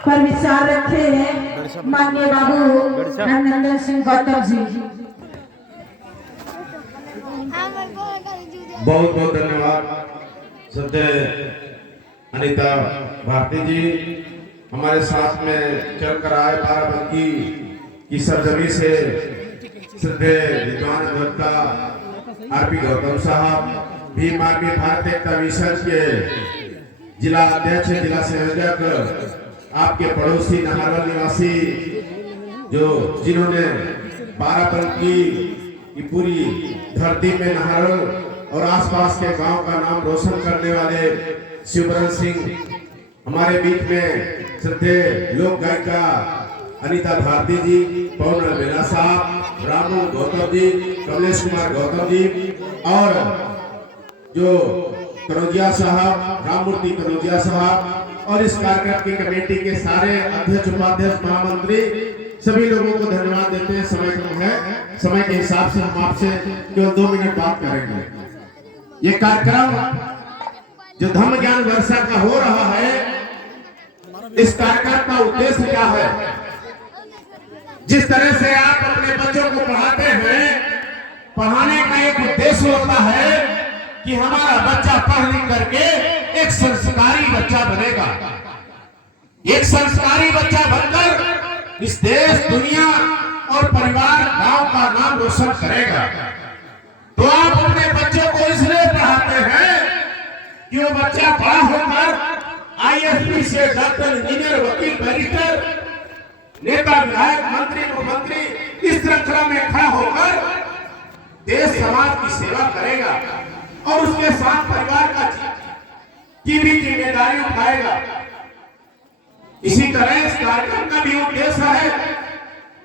पर विचार रखे हैं माननीय बाबू नंदन सिंह गौतम जी। बहुत बहुत धन्यवाद श्रद्धेय अनीता भारती जी, हमारे साथ में चलकर आए बाराबंकी की सरजमी से श्रद्धेय विद्वान अधिवक्ता आरपी गौतम साहब भी माननीय भारत एकता मिशन के जिला अध्यक्ष जिला संयोजक आपके पड़ोसी नाहरवल निवासी जो जिन्होंने बाराबंकी की पूरी धरती में नाहरवल और आसपास के गांव का नाम रोशन करने वाले शिवरन सिंह, हमारे बीच में श्रद्धेय लोक गायिका अनीता भारती जी, पवन बेला साहब, रामू गौतम जी, कमलेश कुमार गौतम जी और जो कनौजिया साहब, राममूर्ति कनौजिया साहब और इस कार्यक्रम की कमेटी के सारे अध्यक्ष उपाध्यक्ष महामंत्री सभी लोगों को धन्यवाद देते हैं। समय कम है, समय के हिसाब से हम आपसे केवल 2 मिनट बात करेंगे। ये कार्यक्रम जो धम्म ज्ञान वर्षा का हो रहा है, इस कार्यक्रम का उद्देश्य क्या है? जिस तरह से आप अपने बच्चों को पढ़ाते हैं, पढ़ाने का एक उद्देश्य होता है कि हमारा बच्चा पढ़ लिख करके एक संस्कारी बच्चा बनेगा। एक संस्कारी बच्चा बनकर इस देश, दुनिया और परिवार, गांव का नाम रोशन करेगा। तो आप अपने बच्चों को इसलिए पढ़ाते हैं कि वो बच्चा बड़ा होकर आईएएस से डॉक्टर, इंजीनियर, वकील, बैरिस्टर, नेता, विधायक, मंत्री, मुख्यमंत्री इस श्रृंखला में खड़ा होकर देश समाज की सेवा करेगा और उसके साथ परिवार की भी जिम्मेदारी उठाएगा। इसी तरह इस कार्यक्रम का भी उद्देश्य है,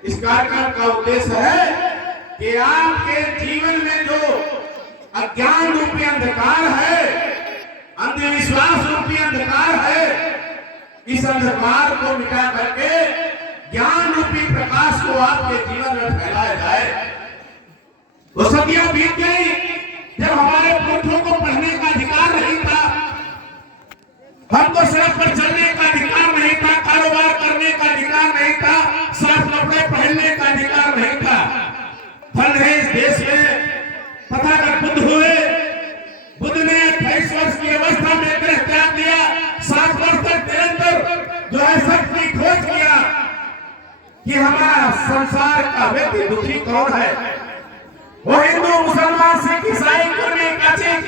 इस कार्यक्रम का उद्देश्य है कि आपके जीवन में जो अज्ञान रूपी अंधकार है, अंधविश्वास रूपी अंधकार है, इस अंधकार को मिटा करके ज्ञान रूपी प्रकाश को आपके जीवन में फैलाया जाए। वो सदियां बीत गई जब हमारे पुरखों को पढ़ने का अधिकार नहीं था, हमको सड़क पर चलने का अधिकार नहीं था, कारोबार करने का अधिकार नहीं था, साफ कपड़े पहनने का अधिकार नहीं था। फल है इस देश में तथागत बुद्ध हुए। बुद्ध ने 28 वर्ष की अवस्था में गृह त्याग दिया, 7 वर्ष तक निरंतर जो है सत्य की खोज किया कि हमारा संसार का व्यक्ति दुखी कौन है। वो हिंदू, मुसलमान, सिख, ईसाई, कुर्मी, कचिक,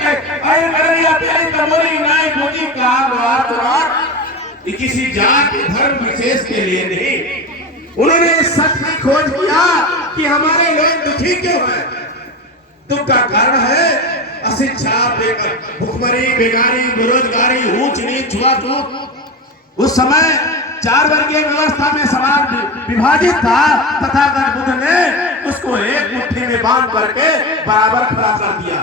किसी जात धर्म विशेष के लिए नहीं, उन्होंने इस सत्य की खोज किया कि हमारे लोग दुखी क्यों हैं। दुख का कारण है अशिक्षा, भुखमरी, बेगारी, बेरोजगारी, ऊंच नीच, छुआछूत। उस समय 4 वर्गीय व्यवस्था में समाज विभाजित था, तथागत बुद्ध ने उसको एक मुट्ठी में बांध करके बराबर खड़ा कर दिया।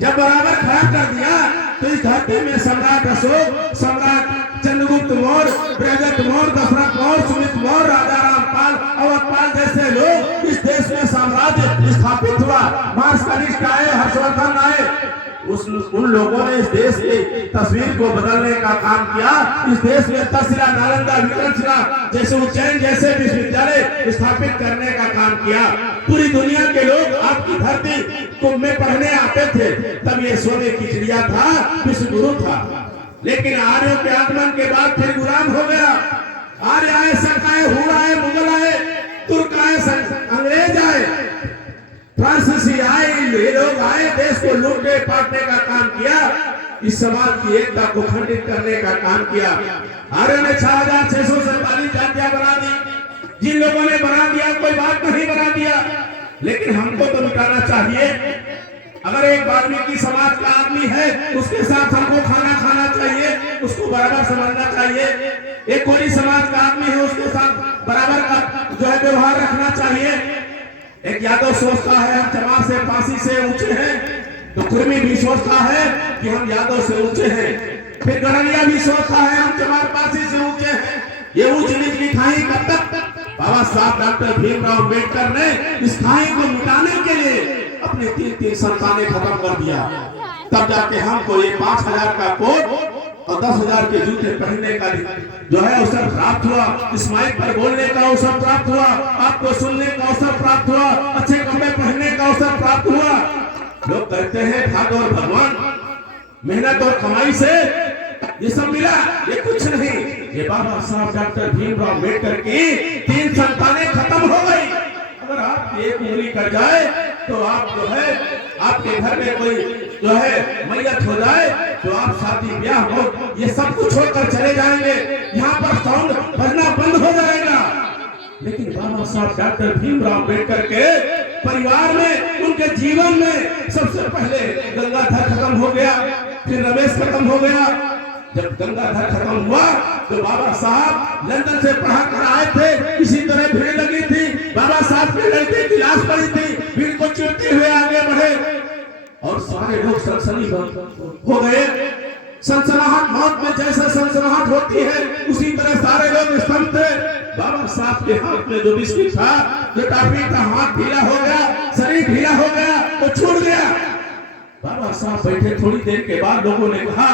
जब बराबर खड़ा कर दिया तो इस धरती में सम्राट अशोक, सम्राट चंद्रगुप्त मौर्य, बृहदत्त मौर्य, दशरथ मौर्य, सुमित मौर्य, राजा रामपाल, अवधपाल जैसे लोग इस देश में साम्राज्य स्थापित हुआ। मार्स कनिष्ठ आए, हर्षवर्धन आए, उन लोगों ने इस देश की तस्वीर को बदलने का काम किया। इस देश में तक्षशिला, नालंदा, विक्रमशिला जैसे उज्जैन जैसे विश्वविद्यालय स्थापित करने का काम किया। पूरी दुनिया के लोग आपकी धरती को में पढ़ने आते थे। तब ये सोने की चिड़िया था, विश्व गुरु था। लेकिन आर्यों के आगमन के बाद फिर गुलाम हो गया। आर्य आए, शक आए, हुर आए, मुगल आए, तुर्क आए, अंग्रेज आए, फ्रांसीसी आए, ये लोग आए, देश को लूटने पाटने का काम किया, इस समाज की एकता को खंडित करने का काम किया। आर्यों ने 6647 जातियां बना दी। जिन लोगों ने बना दिया कोई बात नहीं, बना दिया, लेकिन हमको तो मिटाना चाहिए। अगर एक वाल्मीकि समाज का आदमी है, उसके साथ हमको खाना खाना चाहिए, उसको बराबर समझना चाहिए। एक कोई समाज का आदमी है, उसके साथ बराबर का जो है व्यवहार रखना चाहिए। एक यादव सोचता है हम चमार से, फांसी से ऊंचे हैं, तो कुर्मी भी सोचता है कि हम यादव से ऊंचे हैं। फिर गड़रिया भी सोचता है हम चमार फांसी से ऊंचे हैं। ये ऊंच नीच की खाई कब तक? बाबा साहब डॉक्टर भीमराव अम्बेडकर ने इस खाई को मिटाने के लिए अपने 3 संतानें खत्म कर दिया। तब जाके हमको ये 5000 का कोड और 10,000 के जूते पहनने का जो है अवसर प्राप्त हुआ, इस माइक पर बोलने का अवसर प्राप्त हुआ, आपको सुनने का अवसर प्राप्त हुआ, अच्छे कपड़े पहनने का अवसर प्राप्त हुआ। लोग कहते हैं भाग्य और भगवान, मेहनत और कमाई से ये सब मिला, ये कुछ नहीं। ये बाबा साहब डॉक्टर भीमराव अम्बेडकर की 3 संतानें खत्म हो गई। अगर आप एक उंगली कर जाए तो आप जो है आपके घर में कोई जो है मैयत हो जाए तो आप शादी ब्याह हो ये सब कुछ छोड़कर चले जाएंगे, यहाँ पर साउंड बजना बंद हो जाएगा। लेकिन बाबा साहब डॉक्टर भीमराव अम्बेडकर के परिवार में, उनके जीवन में सबसे पहले गंगाधर खत्म हो गया, फिर रमेश खत्म हो गया। जब गंगाधर खत्म हुआ तो बाबा साहब लंदन से पढ़ा कर आए थे, इसी तरह भीड़ लगी थी, बाबा साहब के लड़के की लाश पड़ी थी, भीड़ को चीरते हुए आगे बढ़े और सारे लोग सनसनी हो गए। सनसनाहट मौत में जैसे सनसनाहट होती है उसी तरह सारे लोग स्तब्ध थे। बाबा साहब के हाथ में जो बिस्किट था, जो टॉफी था, हाथ ढीला हो गया, शरीर ढीला हो गया, तो छूट गया। बाबा साहब बैठे, थोड़ी देर के बाद लोगों ने कहा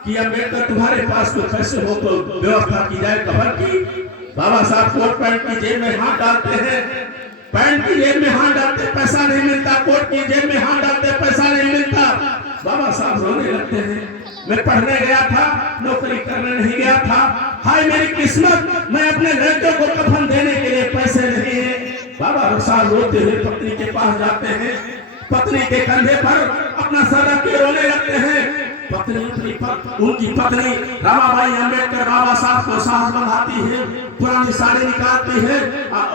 कि अम्बेडकर तुम्हारे पास कुछ पैसे हो तो व्यवस्था की जाए कफन की। बाबा साहब कोट पैंट की जेब में हाथ डालते हैं, पैंट की जेब में हाथ डालते, पैसा नहीं मिलता, कोट की जेब में हाथ डालते, पैसा नहीं मिलता। बाबा साहब रोने लगते हैं, मैं पढ़ने गया था, नौकरी करने नहीं गया था, हाय मेरी किस्मत, मैं अपने लड़के को कफन देने के लिए पैसे नहीं है। बाबा साहब रोते हुए पत्नी के पास जाते हैं, पत्नी के कंधे पर अपना सर रख के रोने लगते हैं। उनकी पत्नी रमाबाई अम्बेडकर बाबा साहब को साहस बंधाती है, पुरानी साड़ी निकालती है,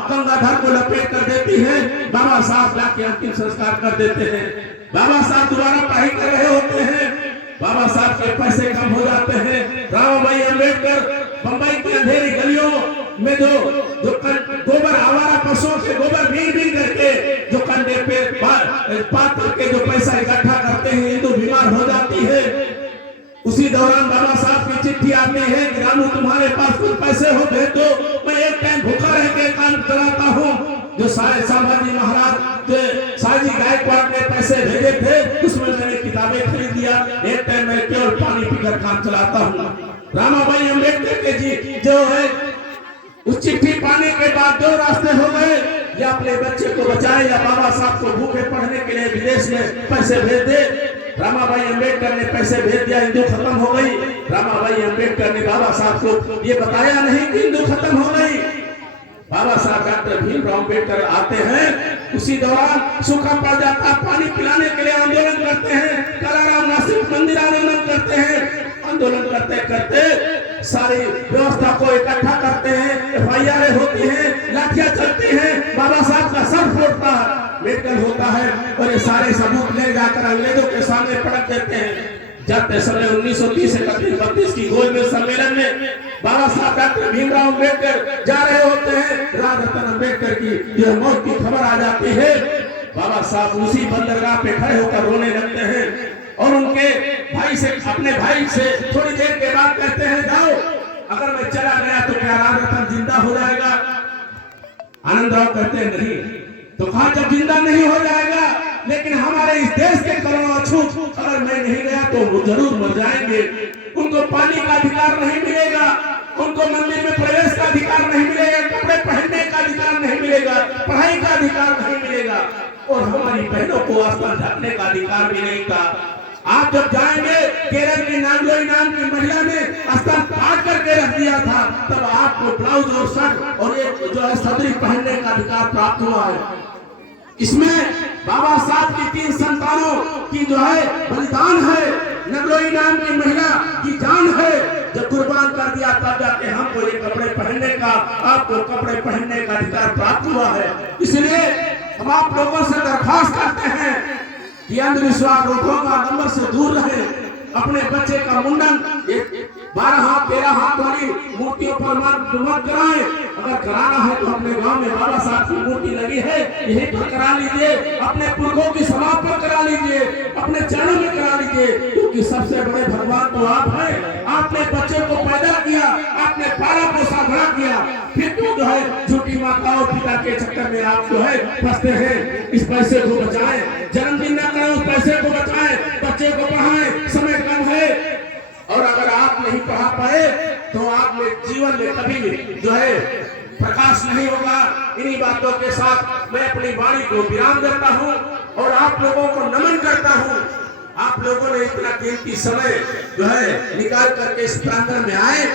गंगाधर को लपेट कर देती है, बाबा साहब जाके अंतिम संस्कार कर देते हैं। बाबा साहब दोबारा पढ़ाई कर रहे होते हैं, बाबा साहब के पैसे कम हो जाते हैं। रमाबाई अम्बेडकर बंबई की अंधेरी गलियों में जो गोबर, आवारा पशुओं के गोबर बीन करके जो कंधे पे पात करके जो पैसा इकट्ठा करते हैं, हिंदू बीमार हो जाती है। उसी दौरान बाबा साहब की चिट्ठी आती है कि रामू तुम्हारे पास कुछ पैसे हो भेज दो, मैं एक टाइम भूखा रह के काम चलाता हूँ। जो सारे संभाजी महाराज, जो साजी गायकवाड़ ने पैसे भेजे थे उसमें मैंने किताबें खरीद लिया, एक टाइम मैं केवल पानी पीकर काम चलाता हूँ। रमाबाई अम्बेडकर के जी जो है उस चिट्ठी पाने के बाद दो रास्ते हो गए, या अपने बच्चे को बचाए या बाबा साहब को भूखे पढ़ने के लिए विदेश में पैसे भेज दे। रमाबाई अम्बेडकर ने पैसे भेज दिया, हिंदू खत्म हो गई। रमाबाई अम्बेडकर ने बाबा साहब को ये बताया नहीं कि हिंदू खत्म हो गई। बाबा साहब डॉक्टर भीमराव अम्बेडकर आते हैं, उसी दौरान सूखा पड़ जाता, पानी पिलाने के लिए आंदोलन करते हैं, कलाराम नासिक मंदिर आंदोलन करते हैं। आंदोलन करते करते सारी व्यवस्था को इकट्ठा करते हैं, FIR होती हैं, लाठियां चलती हैं, बाबा साहब का सर फूटता है, मेडिकल होता है और ये सारे सबूत ले जाकर अंग्रेजों के सामने पटक देते हैं। जाते समय 1930-31-32 की गोलमेज सम्मेलन में बाबा साहब डॉक्टर भीमराव अम्बेडकर जा रहे होते हैं, राजरत्न अम्बेडकर की जो मौत की खबर आ जाती है। बाबा साहब उसी बंदरगाह पे खड़े होकर रोने लगते हैं और उनके भाई से, अपने भाई से थोड़ी देर के बाद कहते हैं जाओ, अगर मैं चला गया तो क्या राजरत्न जिंदा हो जाएगा? आनंदराव कहते हैं नहीं। तो कहा जब जिंदा नहीं हो जाएगा, लेकिन हमारे इस देश के करोड़ों अछूत अगर मैं नहीं गया तो वो जरूर मर जाएंगे। उनको पानी का अधिकार नहीं मिलेगा, उनको मंदिर में प्रवेश का अधिकार नहीं मिलेगा, कपड़े पहनने का अधिकार नहीं मिलेगा, पढ़ाई का अधिकार नहीं मिलेगा और हमारी बहनों को आस्था ढकने का अधिकार भी नहीं था। आप जब जाएंगे, केरल की नागलोई नाम की महिला ने अस्तर काट करके रख दिया था, तब आपको ब्लाउज और शर्ट और ये जो है सदरी पहनने का अधिकार प्राप्त हुआ है। इसमें बाबा साहब की 3 संतानों की जो है बलिदान है, नगलोई नाम की महिला की जान है, जब कुर्बान कर दिया तब जाके हमको ये कपड़े पहनने का, आपको कपड़े पहनने का अधिकार प्राप्त हुआ है। इसलिए हम आप लोगों से दरख्वास्त करते हैं कि अंधविश्वास रोगों नंबर से दूर रहे। अपने बच्चे का मुंडन 12 हाथ 13 हाथ वाली मूर्तियों पर मत कराएं। अगर कराना है तो अपने गांव में बाबा साहब की मूर्ति लगी है, यही पर करा लीजिए, अपने पुरखों की समाधि पर करा लीजिए, अपने चरणों में करा लीजिए, क्योंकि सबसे बड़े भगवान तो आप हैं। आपने बच्चे को पैदा किया, आपने पाला पोसा बड़ा किया, फिर क्यों जो है झूठी माताओं पिता के चक्कर में आप जो है फंसते हैं। इस पैसे को बचाएं, जन्मदिन न करें, उस पैसे को बचाएं, बच्चे को पढ़ाएं, समय कम है। और अगर आप जीवन में कभी भी जो है प्रकाश नहीं होगा। इन्हीं बातों के साथ मैं अपनी वाणी को विराम देता हूं और आप लोगों को नमन करता हूं। आप लोगों ने इतना कीमती समय जो है निकाल करके इस प्रांगण में आए।